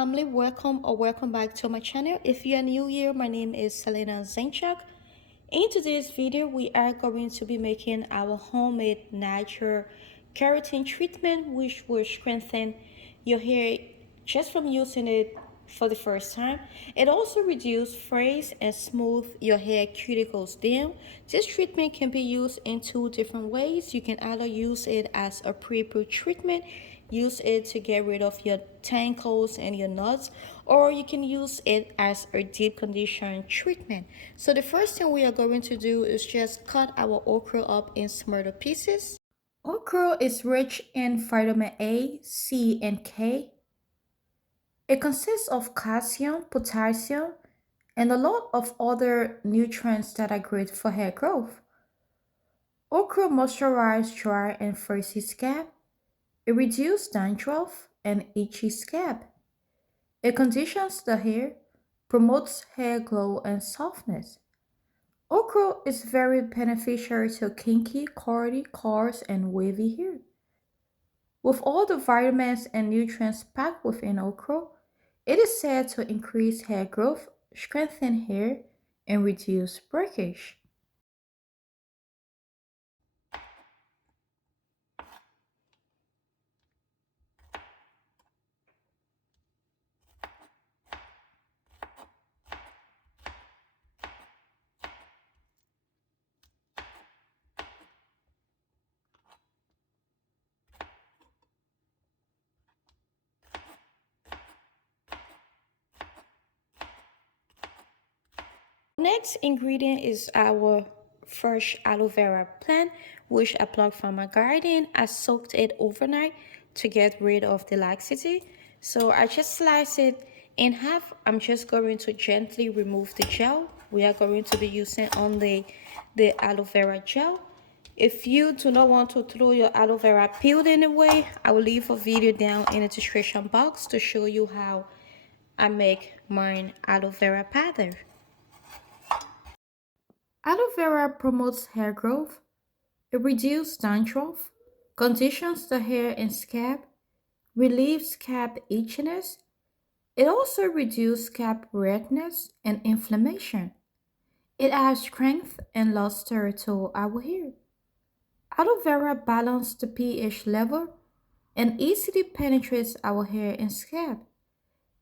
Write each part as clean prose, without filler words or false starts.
family, welcome back to my channel. If you are new here, my name is Selina Zinchuk. In today's video, we are going to be making our homemade natural keratin treatment, which will strengthen your hair just from using it for the first time. It also reduces frizz and smooth your hair cuticles down. This treatment can be used in two different ways. You can either use it as a pre-poo treatment, use it to get rid of your tangles and your knots, or you can use it as a deep condition treatment. So the first thing we are going to do is just cut our okra up in smaller pieces. Okra is rich in vitamin A, C, and K. It consists of calcium, potassium, and a lot of other nutrients that are great for hair growth. Okra moisturizes dry and frizzy scalp. It reduces dandruff and itchy scalp. It conditions the hair, promotes hair glow and softness. Okra is very beneficial to kinky, curly, coarse, and wavy hair. With all the vitamins and nutrients packed within okra, it is said to increase hair growth, strengthen hair, and reduce breakage. Next ingredient is our fresh aloe vera plant, which I plucked from my garden. I soaked it overnight to get rid of the laxity. So I just slice it in half. I'm just going to gently remove the gel. We are going to be using only the aloe vera gel. If you do not want to throw your aloe vera peeled away, I will leave a video down in the description box to show you how I make mine aloe vera powder. Aloe vera promotes hair growth. It reduces dandruff, conditions the hair and scalp, relieves scalp itchiness. It also reduces scalp redness and inflammation. It adds strength and luster to our hair. Aloe vera balances the pH level and easily penetrates our hair and scalp.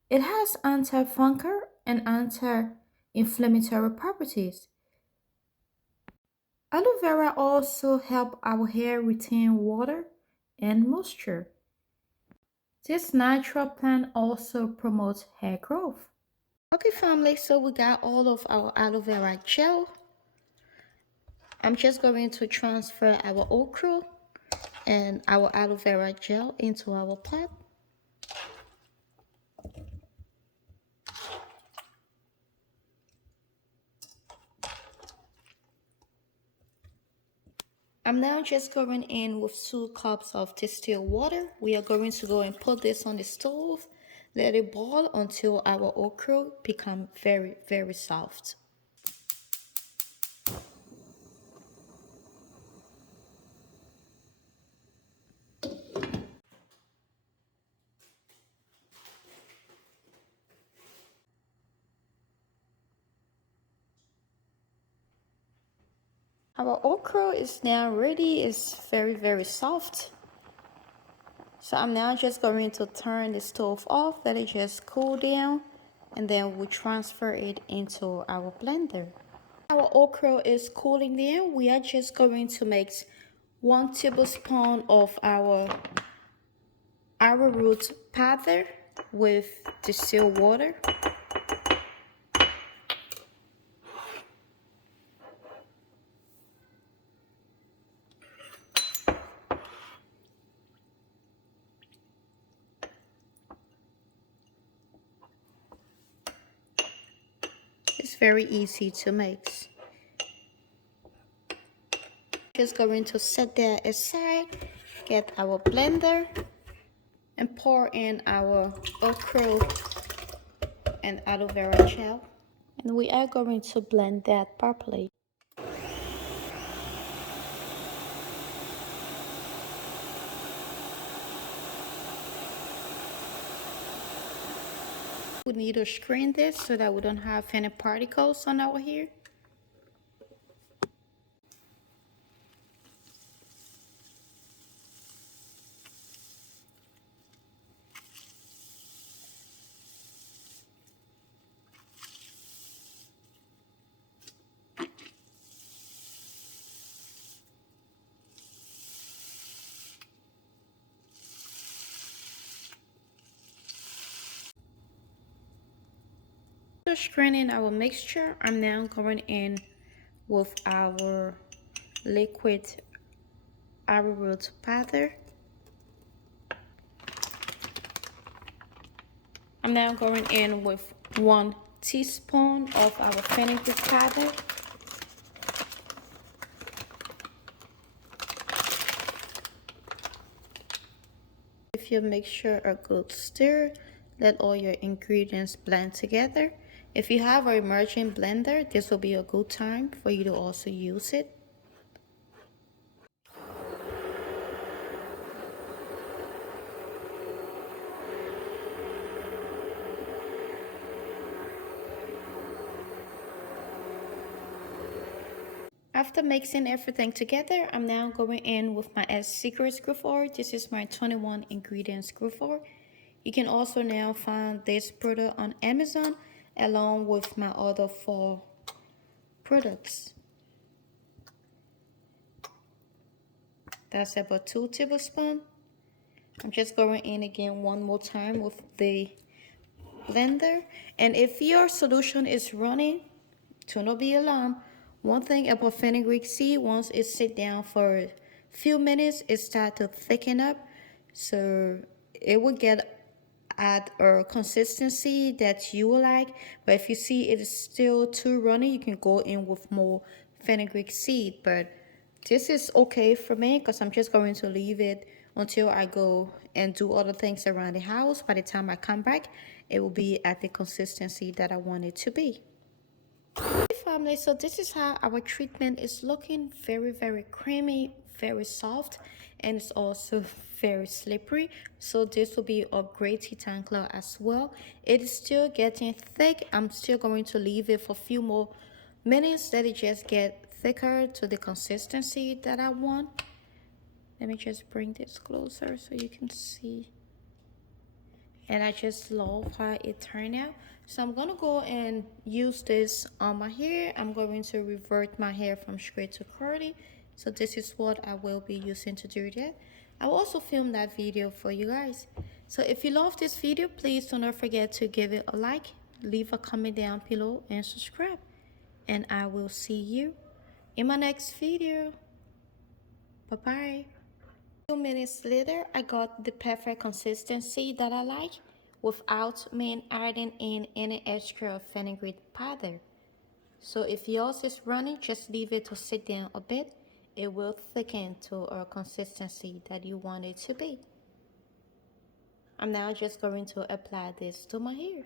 It has anti-fungal and anti-inflammatory properties. Aloe vera also help our hair retain water and moisture. This natural plant also promotes hair growth. Okay family, so we got all of our aloe vera gel. I'm just going to transfer our okra and our aloe vera gel into our pot. I'm now just going in with 2 cups of distilled water. We are going to go and put this on the stove. Let it boil until our okra become very soft. Our okra is now ready. It's very soft. So I'm now just going to turn the stove off, let it just cool down, and then we transfer it into our blender. Our okra is cooling down. We are just going to mix 1 tablespoon of our arrowroot powder with distilled water. It's very easy to mix. Just going to set that aside, get our blender, and pour in our okra and aloe vera gel. And we are going to blend that properly. we need to screen this so that we don't have any particles on our hair. After screening our mixture, I'm now going in with our liquid arrowroot powder. I'm now going in with 1 teaspoon of our fenugreek powder. Give your mixture a good stir. Let all your ingredients blend together. If you have an emerging blender, this will be a good time for you to also use it. After mixing everything together, I'm now going in with my secret screw forward. This is my 21 ingredient screw forward. You can also now find this product on Amazon along with my other 4 products. That's about 2 tablespoons. I'm just going in again one more time with the blender. And if your solution is running, do not be alarmed. One thing about fenugreek seed, once it sit down for a few minutes, it start to thicken up. So it will get at a consistency that you will like. But if you see it is still too runny, you can go in with more fenugreek seed. But this is okay for me because I'm just going to leave it until I go and do other things around the house. By the time I come back, it will be at the consistency that I want it to be. Hey family, so this is how our treatment is looking. Very creamy, very soft, and it's also very slippery. So this will be a great detangler as well. It is still getting thick. I'm still going to leave it for a few more minutes. Let it just get thicker to the consistency that I want. Let me just bring this closer so you can see. And I just love how it turned out. So I'm gonna go and use this on my hair. I'm going to revert my hair from straight to curly. So this is what I will be using to do that. I will also film that video for you guys. So if you love this video, please do not forget to give it a like, leave a comment down below, and subscribe. And I will see you in my next video. Bye bye. Few minutes later, I got the perfect consistency that I like without me adding in any extra fenugreek powder. So if yours is running, just leave it to sit down a bit. It will thicken to a consistency that you want it to be. I'm now just going to apply this to my hair.